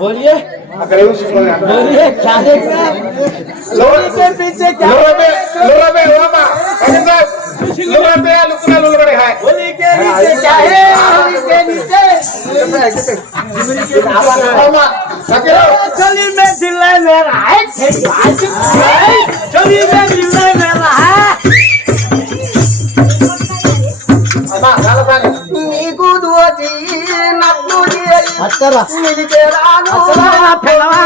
बोलिए అక్కడ చూసుకోండి అక్కడ. बोलिए क्या देखना है लोरा- पीछे पीछे क्या लोरा पे लोरा पे लोरा अरे साहब लोरा पे या लुकना लोरा बड़े है होली के नीचे क्या है होली के नीचे मामा सके चली में दिल है मेरा है चली में दिल है मेरा है అమ్మా కాలపాని నీకు దోచి నన్ను చేయి అత్తరా. పిల్లవా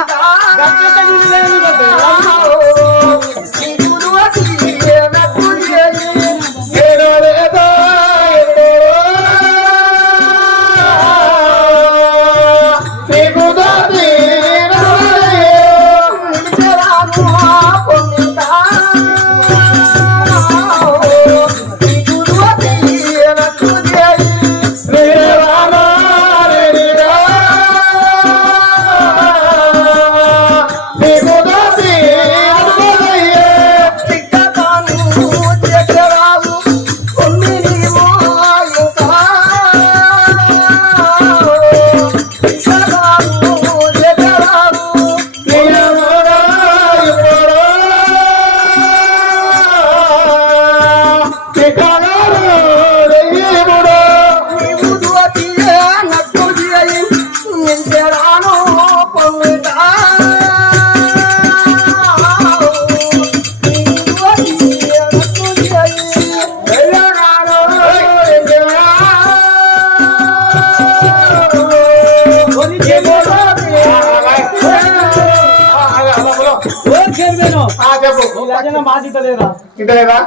మాట ఇతలేదా? ఇంటలేదా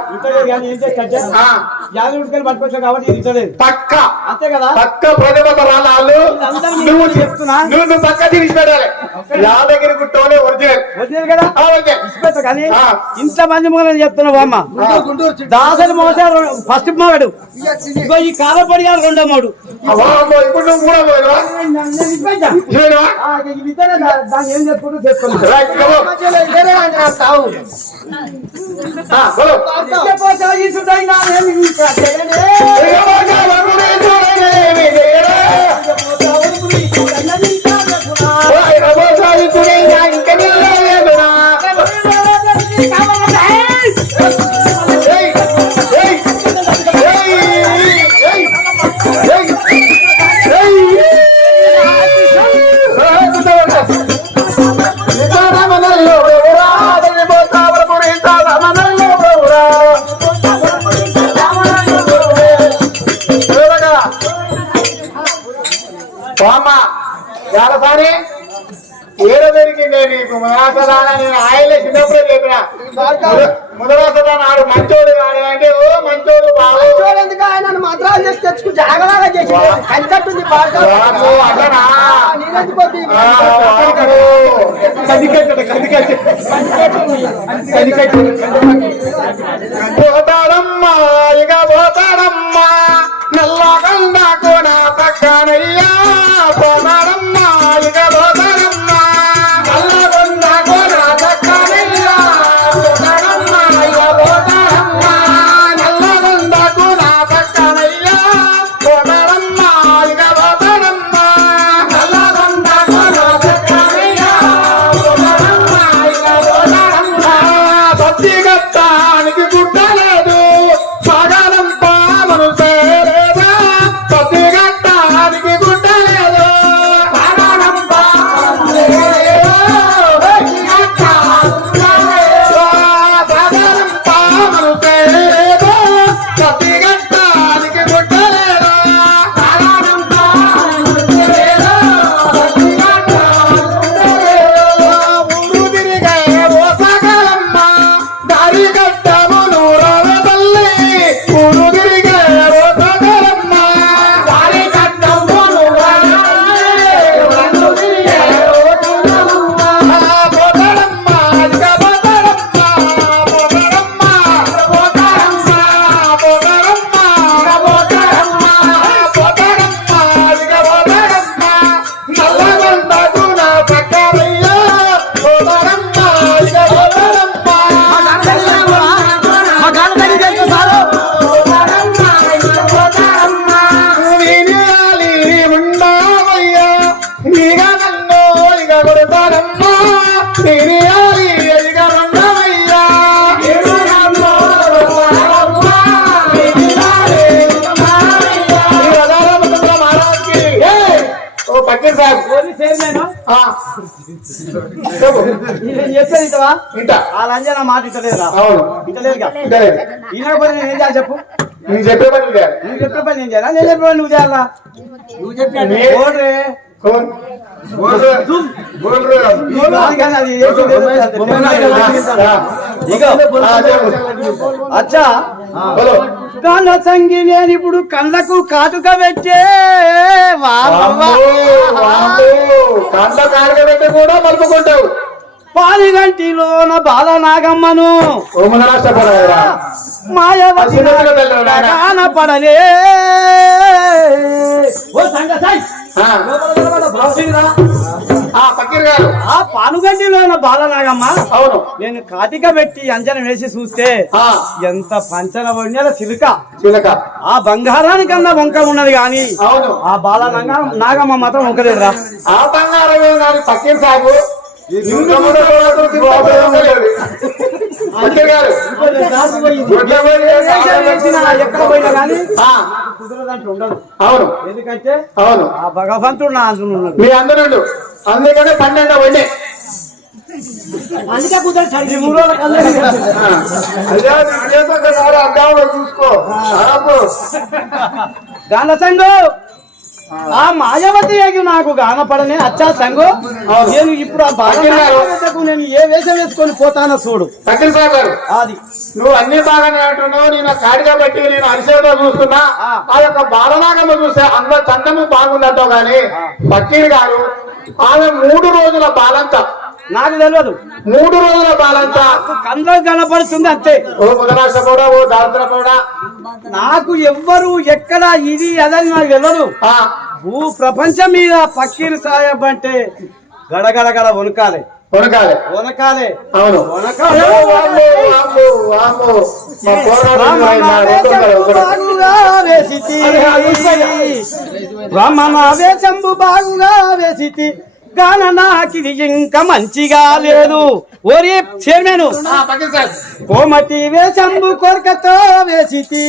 కాబట్టి పక్క. అంతే కదా? పక్క రాళ్ళు నువ్వు నేను చెప్తున్నా. నువ్వు నువ్వు పక్క తీసి పెట్టాలి ఒరిజినల్. కదా? ఆ, ఓకే. ఇచ్చిపెట్ట కానీ ఆ. ఇంత మంది మొగలు చెప్తున్నావు అమ్మ. దాసరి మోసాడు ఫస్ట్ మోగాడు ఇగో ఈ కాలపడియాలు రెండో మోడు ఇప్పుడు నువ్వు కూడా దాన్ని ఏం చెప్పుకుంటూ తెలియదు జాలసాని ఏడో దొరికిందే నీకు ముదరాసదాన నేను ఆయలే చిన్నప్పుడే చెప్పిన. ముదరాసదాన ఆడు మంచోడు కాదు అంటే ఓ మంచోడు బాబు. చూడేందుకు ఆయన? చేసి తెచ్చుకు జాగలాగా చేసి. కదికట్టు. పోతాడమ్మా ఇక పోతాడమ్మా. నల్లగొండ కూడా పక్కనయ్యా. మాట నేను ఏం చేయాలి చెప్పు? నేను చెప్పే పని నువ్వు చెప్పే పని నేను చేయాలా? నేను చెప్పే పని నువ్వు చేయాలా? నే- ఓడ్రే అచ్చా. కళ్ళ సంగి నేను ఇప్పుడు కళ్ళకు కాటుక పెట్టే వామ్మో. కండ్ల కారగబెట్టి కూడా మలుపుకుంటావు పాలి గంటిలోన బాల నాగమ్మను మాయవతి ఓ సంగ సాయ్. ఆ. పక్కీర్ గారు. ఆ పానుగంటిలోన బాల నాగమ్మ అవును. నేను కాటిక పెట్టి అంజన వేసి చూస్తే ఆ. ఎంత పంచన వండల చిలుక. చిలక. ఆ బంగారానికన్నా వంక ఉన్నది గాని అవును. ఆ బాల నాగ- నాగమ్మ మాత్రం వంకలేదురా. ఆ బంగారమే గారి పక్కీర్ సాగు అవును. ఎందుకంటే అవును. ఆ భగవంతుడు నా మీ అందరుండు అందుకనే పన్నెండు వండి. అందుకే కుదరదు. మూడు రోజుల చూసుకో. గాన సంగు ఆ మాయావతి ఏగి నాకు గానపడనే అచ్చా సంగు. నేను ఇప్పుడు ఆ బాగా నేను ఏ వేషం వేసుకొని పోతానో చూడు. పక్కీర్ సాగు గారు అది నువ్వు అన్ని బాగానే అంటున్నావు నేను కాడిగా బట్టి నేను అరిసేలో చూస్తున్నా. ఆ. యొక్క బాలనాగమ్మ చూస్తే అందరు చందము బాగుందంటావు గాని పక్కీర్ గారు ఆమె మూడు రోజుల బాలంత. నాకు తెలియదు మూడు రోజుల బాలంత కందకు కనపడుతుంది అంతే. ఓ ఓ నాకు ఎవ్వరు ఎక్కడ ఇది అదని నాకు తెలియదు ఆ, భూ ప్రపంచం మీద పక్కీరు సాయబ్ అంటే గడగడ గడ వణుకాలే. వనకాలే అవును వనకాలే ఆయన ఒక్కొక్కరు ఒకరు. బాగుగా వేసితి. రమణ వేషంబు బాగుగా వేసితి. గాన నాకిది ఇంకా మంచిగా లేదు. ఓరి చైర్మన్. కోమటి వేషంబు కొరకతో వేసితి.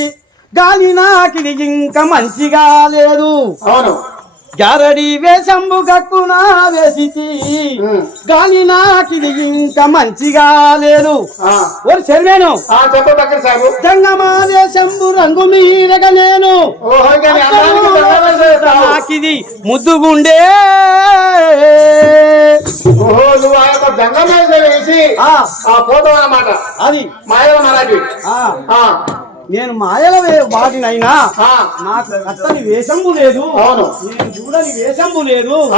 గాలి నాకిది ఇంకా మంచిగా లేదు. అవును. గారడి వేషంబు గక్కునా వేసితి. ఉమ్. గాలి నాకిది ఇంకా మంచిగా లేదు. ఓరి సాగు. జంగమా వేషంబు రంగు మీరగా నేను. నాకిది ముద్దుగుండే నువ్వు ఆ వేసి ఫోటో అన్నమాట. అది. ఆ. ఆ, నేను మాయల వే- వాడినైనా. ఆ, నాకు కట్టని వేషంబు లేదు. అవును. నేను చూడని వేషంబు లేదు.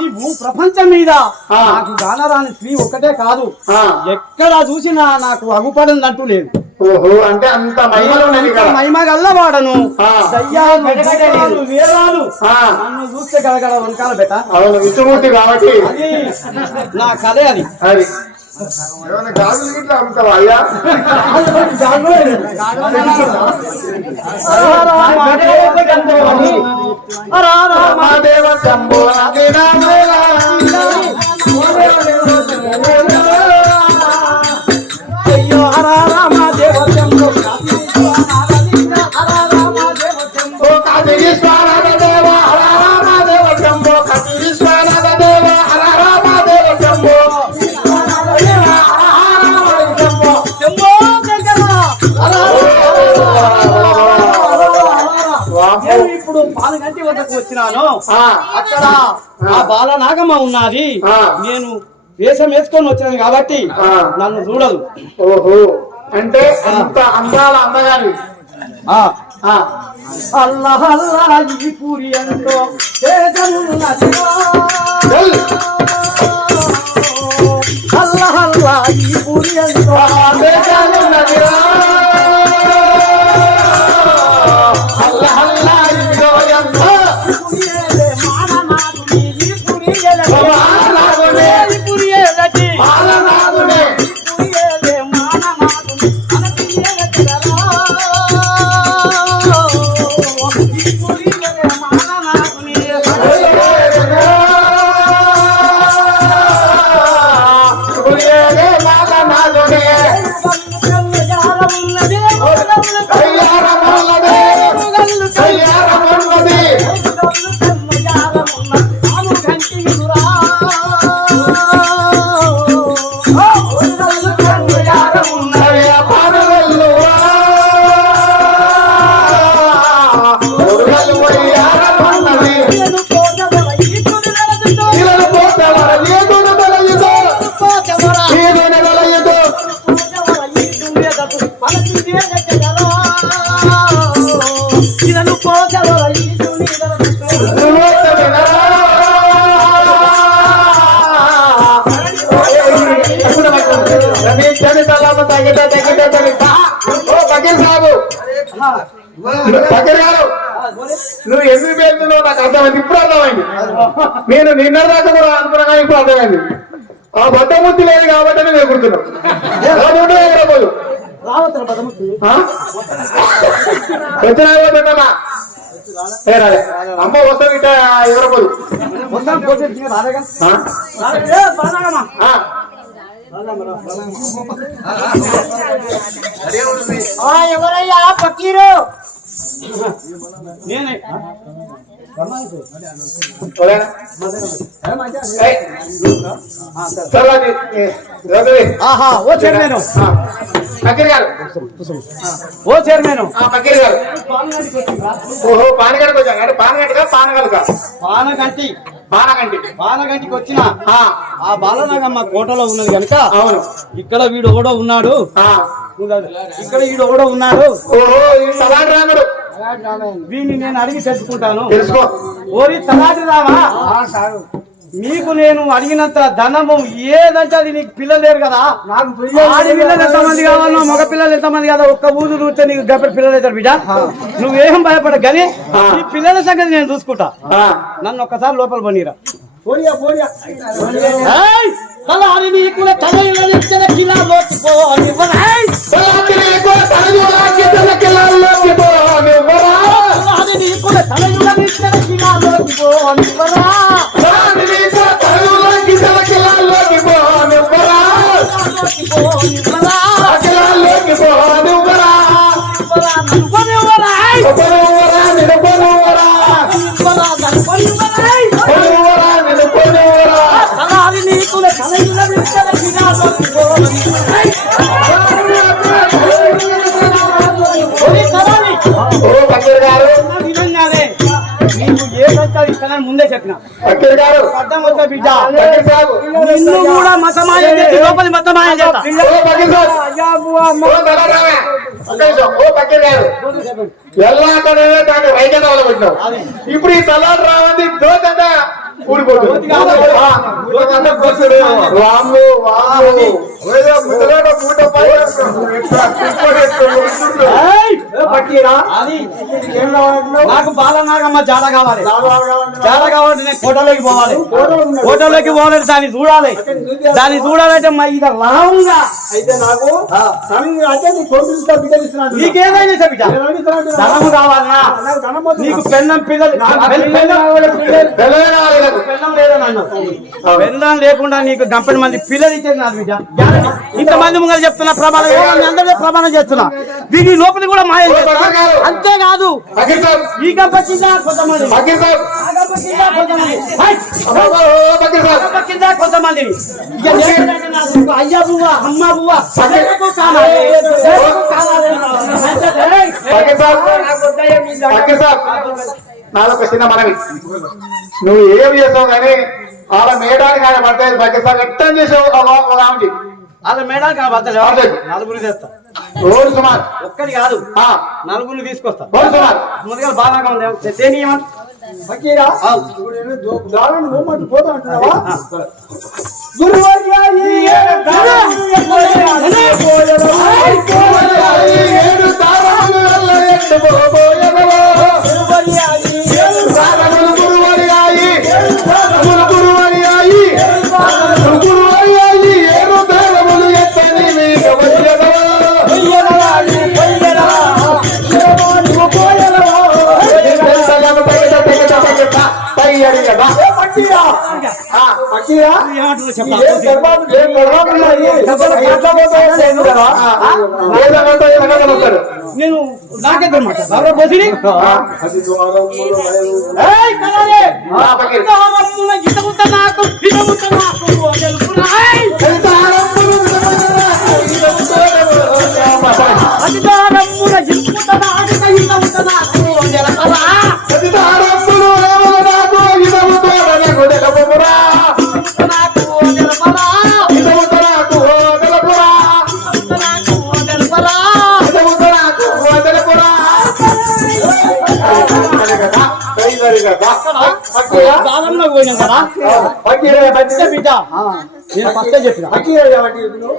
ఈ భూ ప్రపంచం మీద. నాకు గానరాని స్త్రీ ఒక్కటే కాదు. ఆ. ఎక్కడ చూసినా నాకు అగుపడిందంటూ లేదు. ఓహో అంటే అంత మహిమ గల్లవాడను. దయ్యాలు వేదాలు నన్ను చూస్తే గడగడ వంకాల బెట అవును విష్ణుమూర్తి కాబట్టి. నా కథే అది. ఏమైనా గాజులు గిట్లా అమ్ముతావా అయ్యా రామదేవ శంభో ఇప్పుడు పాలగంటి వద్దకు వచ్చినాను? ఆ, అక్కడ ఆ. బాల నాగమ్మ ఉన్నది. నేను వేషం వేసుకొని వచ్చినాను కాబట్టి. నన్ను చూడదు. ఓహో. అంటే అంత అందాల అందగాని అల్లాహ్ అల్లాహ్ ఈ పూరి అంటో అల్లాహ్ ఈ పూరి అంటో మాలతి నువ్వు ఎందుకు వెళ్తున్నావు నాకు అర్థమైంది. ఇప్పుడు అర్థమైంది. నేను నిన్న దాకా కూడా అనుకున్నా ఇప్పుడు అర్థమైంది. ఆ బద్దముద్ది లేదు కాబట్టి నేను ఎగురుతున్నాను. వచ్చినా పోతుందమ్మా అమ్మ వస్తాం ఇట్లా ఎగరబోదు. ఆ? ఎవరయ్యా? పకీరు. నేనే ఏ, రవి. ఓ చైర్మన్ గారు. ఓ చైర్మన్. ఆ, పకీర్ గారు. ఓహో పానగడకు వచ్చాను అంటే పానగంటగా పానగలుగా పానగంటి. పానగంటి. పానగంటికి వచ్చిన ఆ, ఆ బాలనాగమ్మ కోటలో ఉన్నది కనుక అవును. ఇక్కడ వీడు ఒకడో ఉన్నాడు. ఆ. ఇక్కడ వీడు ఒకడో ఉన్నాడు. ఓహో ఈ సలాడ్ రాముడు. వీడిని నేను అడిగి తెలుసుకుంటాను. తెలుసుకో. ఓరి తలాటి రావా మీకు నేను అడిగినంత ధనము ఏదంటే అది నీకు పిల్లలు లేరు కదా నాకు ఆడి పిల్లలు ఎంతమంది కావాలో మగ పిల్లలు ఎంతమంది కాదో ఒక్క ఊరు చూస్తే నీకు గప్పటి పిల్లలు అవుతారు బిడ్డ నువ్వేం భయపడ కానీ ఈ పిల్లల సంగతి నేను చూసుకుంటా. నన్ను ఒక్కసారి లోపల పోనీరా! తలారి నీకు తలయిలనిచ్చిన కిలా లోచిపోనివ్వరా? ఏయ్! సలాడ్ నీకు తలజోలాకి తలకిలాల్లోకి పోనివ్వరా? తలారి నీకు తలయిలనిచ్చిన కిలా లోచిపోనివ్వరా? లోచిపోనివ్వరా? తలకిలాల్లోకి పోనివ్వరా? ఇవ్వరా, ముందే చెప్పిన. అర్థం బిడ్డ. నిన్ను కూడా మతమాయం చేసి లోపలి మతమాయం చేస్తా. దాన్ని ఇప్పుడు ఈ సలాడ్ రావంది దోతంతా నాకు బాలనాగమ్మ జాడ కావాలి. జాడ కావాలి నేను కోటలోకి పోవాలి. కోటలోకి పోవాలి దాన్ని చూడాలి. దాన్ని చూడాలంటే మా ఇది లావుగా అయితే నాకు నీకేదైనా చెప్పి ధనము కావాలన్నా. నీకు పెన్నం పిల్లలు నాకు. లేదని అన్నావు పెన్నం లేకుండా నీకు గంపెడు మంది పిల్లలు ఇచ్చేది నాది బిడ్డ. ఇంతమంది ముంగలు చెప్తున్నా ప్రమాణం అందరినీ ప్రమాణం చేస్తున్నా దీని లోపలి కూడా మాయం అంతేకాదు పకీర్ సాబ్, ఈ గంప కింద కొంతమంది కింద అయ్యా బువ్వ అమ్మ బువ్వ నాలో ఒక చిన్న మనవి. నువ్వు ఏం చేసావు కానీ ఆడ మేడానికి ఆయన పడతాయి సాబ్ ఎట్టం చేసావు ఒక ఆమెకి వాళ్ళ మేడానికి ఆ బద్దలు అదే. నలుగురు చేస్తా. రోజు సుమార్. ఒక్కటి కాదు. ఆ, నలుగురు తీసుకొస్తా. రోజు సుమార్. ముందుగా బాగా ఉంది. ఫకీరా? దారుణం పోతా అంటున్నావా? గురువర్యా ఈ ఏడు దారుణం. గురువర్యా ఈ ఏం గర్భాలు- ఏం గర్భాలు ఉన్నాయి? ఎట్లా పోతాయో తెలియదు కదా? ఆ, వేదమంతా ఏమన్నా వస్తాడు. నేను నాకే బొసిడి ఆ, ఏయ్ కలారే ఆ, పక్కకి. ఇంతవరమున ఇతముత నాకు నాకు ఓ తెలుపురా. ఏయ్! తారములు అధికారమున ఇతముత నాకు ఇతముత నాకు కదా బిడ్డ. నేను చెప్పిన. ఇప్పుడు?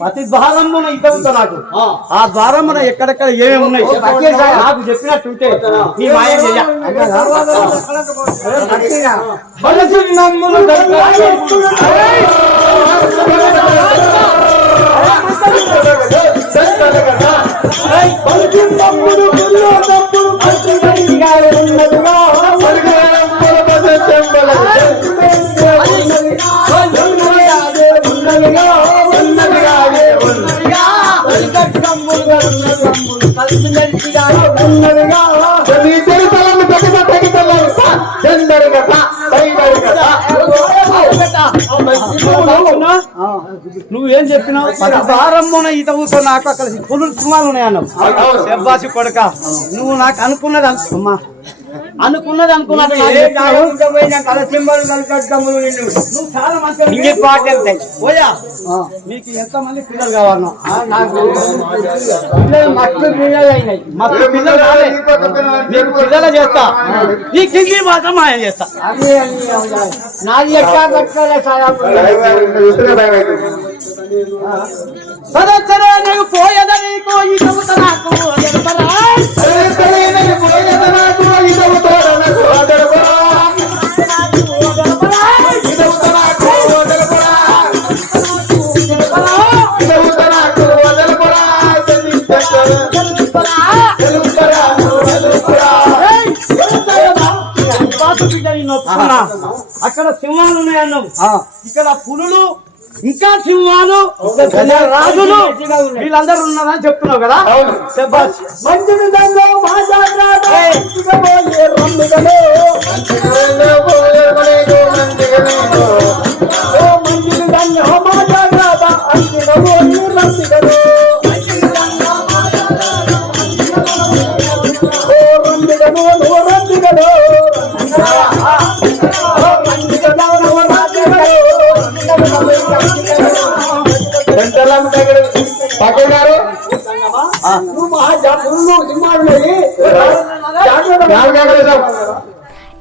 ప్రతి ద్వారమున ఇతవుతా నాకు? ఆ. ద్వారమున ఎక్కడెక్కడ ఏమేమి ఉన్నాయి? నాకు చెప్పినట్టుంటే నీ మాయం చెయ్య. నువ్వేం చెప్పినావు? ప్రతి ద్వారమున ఇతవుతో నాకు అక్కడ పులులు సింహాలు ఉన్నాయి అన్నావు. శబ్బాసి కొడక నువ్వు నాకు అనుకున్నది అను- అమ్మా అనుకున్నది అనుకున్నది మీకు ఎంత మంది పిల్లలు కావాలన్నా? నాకు పిల్లలు అయినాయి. చేస్తా. నీ కింది మాత్రం మాయం చేస్తా. నాది ఎట్లా సరే సరే పోయేదా నీకు ఈ నాకు. అక్కడ సింహాలు ఉన్నాయి అన్నావు ఇక్కడ పులులు ఇంకా సింహాలు రాజులు వీళ్ళందరూ ఉన్నారని చెప్తున్నావు కదా? శబ్బాష్.